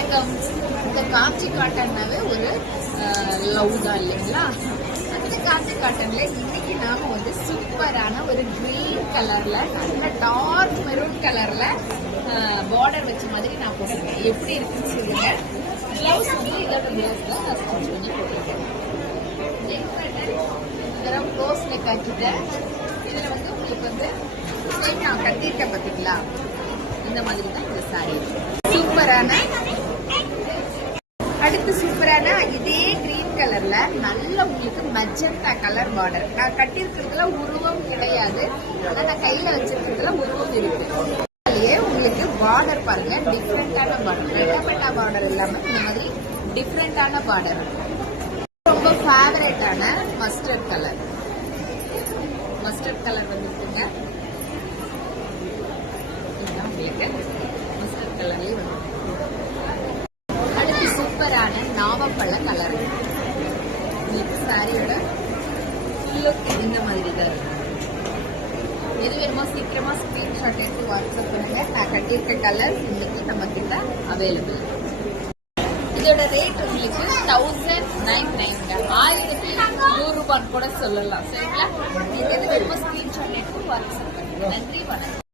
வணக்கம். இந்த காஞ்சி காட்டன்னாவே ஒரு லவ் தான் இல்லைங்களா? அந்த காஞ்சி காட்டன்ல இன்னைக்கு நாம வந்து சூப்பரான ஒரு கிரீன் கலர்ல நல்ல டார்க் மெரூன் கலர்ல பார்டர் வச்ச மாதிரி நான் போட்டிருக்கேன். எப்படி இருக்குன்னு சொல்லுங்க. பிளவுஸ் வந்து இதோட பிளவுஸ்ல நான் ஸ்டிச் பண்ணி போட்டிருக்கேன். இதெல்லாம் க்ளோஸ்ல காட்டிட்டேன். இதுல வந்து உங்களுக்கு வந்து சேம் நான் கட்டியிருக்கேன் பார்த்தீங்களா, இந்த மாதிரி தான் இந்த சாரி. சூப்பரான அடுத்து சூப்பரான இதே கிரீன் கலர்ல நல்ல உங்களுக்கு மெஜந்தா கலர் பார்டர். நான் கட்டியிருக்கிறதுல உருவம் கிடையாது, ஆனா நான் கையில வச்சிருக்கிறதுல உருவம் இருக்கு. உங்களுக்கு பார்டர் பாருங்க, டிஃப்ரெண்டான பார்டர், ரெட்டப்பட்டா பார்டர் இல்லாம இந்த மாதிரி டிஃப்ரெண்டான பார்டர். ரொம்ப ஃபேவரட்டான மஸ்டர்ட் கலர் வந்துருக்குங்க. மஸ்டர்ட் கலர்லயே வந்து அடுத்து சூப்பரான நாவப்பழ கலர். உங்களுக்கு சாரியோட லுக் இந்த மாதிரி தான் இருக்கு. எது வேணுமோ சீக்கிரமா ஸ்கிரீன்ஷாட் எடுத்து வாட்ஸ்அப் பண்ணுங்க. நான் கட்டியிருக்க கலர் இன்னைக்கு நம்ம கிட்ட அவைலபிள். இதோட ரேட் உங்களுக்கு 1999 1100 கூட சொல்லலாம். சரிங்களா? நீங்க எது வேணுமோ ஸ்கிரீன்ஷாட் எடுத்து வாட்ஸ்அப் பண்ணுங்க. நன்றி, வணக்கம்.